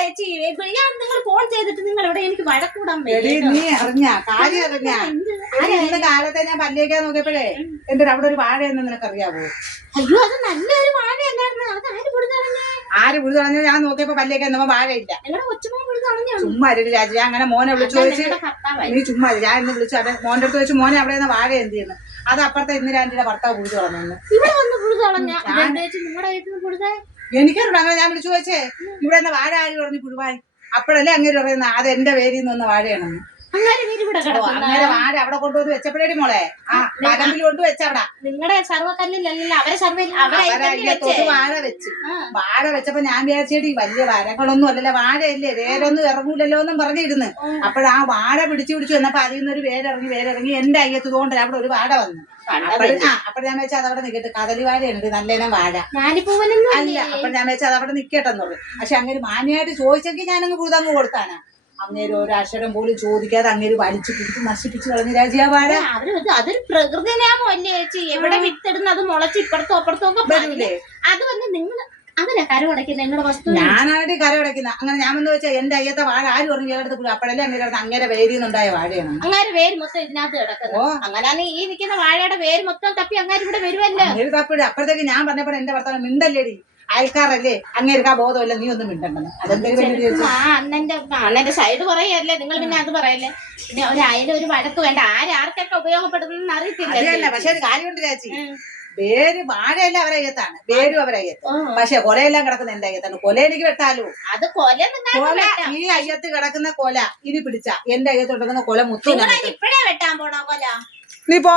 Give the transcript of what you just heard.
ചേച്ചി ഞാൻ നിങ്ങൾ ഫോൺ ചെയ്തിട്ട് നിങ്ങൾ ഇവിടെ എനിക്ക് വഴക്കൂടാൻ നീ അറിഞ്ഞ കാര്യം അറിഞ്ഞ ഇന്ന് കാലത്തെ ഞാൻ പല്ലിയേക്കാൻ നോക്കിയപ്പോഴേ എന്റെ അവിടെ ഒരു വാഴയെന്ന് നിനക്കറിയാവോ? അയ്യോ അത് നല്ലൊരു വാഴയല്ലായിരുന്നു. അത് ആര് പൊടുത്തളഞ്ഞേ? ആര് പൊടുത്തളഞ്ഞ? ഞാൻ നോക്കിയപ്പോ പല്ലിയേക്കാൻ നമ്മ വാഴയില്ല. നിങ്ങളുടെ കൊച്ചുമോൻ പൊടുത്തളഞ്ഞോ? ചുമ്മാ രാജി. ഞാൻ അങ്ങനെ മോനെ വിളിച്ചു ചോദിച്ചു. നീ ചുമ്മാ ഞാൻ ഇന്ന് വിളിച്ചു മോന്റെ അടുത്ത് വെച്ച് മോനെ അവിടെ നിന്ന് വാഴ എന്ത് ചെയ്യുന്നു? അത് അപ്പുറത്തെ ഇന്ദിരാന്റിയുടെ ഭർത്താവ് പുഴുതു കളഞ്ഞു. ഇവിടെ വന്ന് പുഴുതളഞ്ഞ നിങ്ങളുടെ വീട്ടിൽ പുഴുതേ? എനിക്കറിയില്ല. അങ്ങനെ ഞാൻ വിളിച്ചു ചോദിച്ചേ ഇവിടെ നിന്ന് വാഴ ആര് പറഞ്ഞു പുഴുവായി? അപ്പോഴല്ലേ അങ്ങനെ പറയുന്ന അത് എന്റെ പേരിൽ നിന്ന് വാഴയാണെന്ന്. അങ്ങനെ വാഴ അവിടെ കൊണ്ടുവന്ന് വെച്ചപ്പോഴേടി മോളെ ആ കലമ്പിൽ കൊണ്ട് വെച്ചവിടെ നിങ്ങളുടെ സർവ്വക്കല്ലില്ലല്ലോ അവരെ വാഴ വെച്ച് വാഴ വെച്ചപ്പോ ഞാൻ വിചാരിച്ചേടി വലിയ വരകളൊന്നും അല്ലല്ലോ വാഴയല്ലേ വേരൊന്നും ഇറങ്ങൂലല്ലോ എന്നും പറഞ്ഞിരുന്ന്. അപ്പോഴാ വാഴ പിടിച്ചു വന്നപ്പോ അതിൽ നിന്നൊരു വേരിറങ്ങി എന്റെ അയ്യത്ത് കൊണ്ട് അവിടെ ഒരു വാഴ വന്നു. അപ്പൊ ഞാൻ വെച്ചാൽ അതവിടെ നിക്കട്ടെ. കദലി വാഴയുണ്ട് നല്ലിനം വാഴ അല്ല. അപ്പൊ ഞാൻ വെച്ചാൽ അതവിടെ നിക്കട്ടെന്ന് പറഞ്ഞു. പക്ഷെ അങ്ങനെ മാന്യമായിട്ട് ചോദിച്ചെങ്കിൽ ഞാനങ്ങ് പുഴുതങ്ങ് കൊടുത്താനാ. അങ്ങേര് ഒരു അക്ഷരം പോലും ചോദിക്കാതെ അങ്ങേര് വലിച്ചു പിടിച്ച് നശിപ്പിച്ചു കളഞ്ഞു രാജിയാ വാഴ. അതൊരു പ്രകൃതി നിയമം അല്ലേ ചേച്ചി? എവിടെ വിത്തിടുന്ന അത് മുളച്ച് ഇപ്പുറത്തോ അപ്പുറത്തോ ഒക്കെ വരില്ലേ? അത് വന്ന് നിങ്ങൾ അങ്ങനെ കരമടയ്ക്കുന്ന നിങ്ങളുടെ വസ്തു. ഞാനാണ് കരമടയ്ക്കുന്ന. അങ്ങനെ ഞാൻ വന്ന് വെച്ചാൽ എന്റെ അയ്യത്തെ വാഴ ആര് പറഞ്ഞു എടുത്ത് പോലും അപ്പോഴല്ലേ അങ്ങേരെ വേരിന്നുണ്ടായ വാഴയാണ്. അങ്ങനെ വേര് മൊത്തം ഇതിനകത്ത് കിടക്കുന്നു. അങ്ങനെ ഈ നിൽക്കുന്ന വാഴയുടെ വേര് മൊത്തം തപ്പി അങ്ങനെ ഇവിടെ വരുമല്ലോ. തപ്പിട് അപ്പോഴത്തേക്ക് ഞാൻ പറഞ്ഞപ്പോൾ എന്റെ ഭർത്താവ് മിണ്ടല്ലേടി അയൽക്കാരല്ലേ അങ്ങേർക്ക് ആ ബോധമല്ല നീ ഒന്നും മിണ്ടണ്ടെന്ന്. അണ്ണന്റെ സൈഡ് പറയല്ലേ നിങ്ങൾ. പിന്നെ അത് പറയല്ലേ. പിന്നെ ഒരു ഒരു വഴക്ക് വേണ്ട. ആർക്കൊക്കെ ഉപയോഗപ്പെടുന്ന അറിയത്തില്ല. പക്ഷെ ഒരു കാര്യമുണ്ട് രാജി. വേര് വാഴയല്ല അവരെ അയ്യത്താണ്. വേരും അവരെ അയ്യത്ത്. പക്ഷെ കൊലയെല്ലാം കിടക്കുന്ന എന്റെ അയ്യത്താണ്. കൊല എനിക്ക് വെട്ടാലോ? അത് കൊല ഈ അയ്യത്ത് കിടക്കുന്ന കൊല ഇനി പിടിച്ച എന്റെ അയ്യത്ത് ഉണ്ടാക്കുന്ന കൊല മുത്തു. ഇപ്പഴേ വെട്ടാൻ പോണോ കൊല? നീ പോ.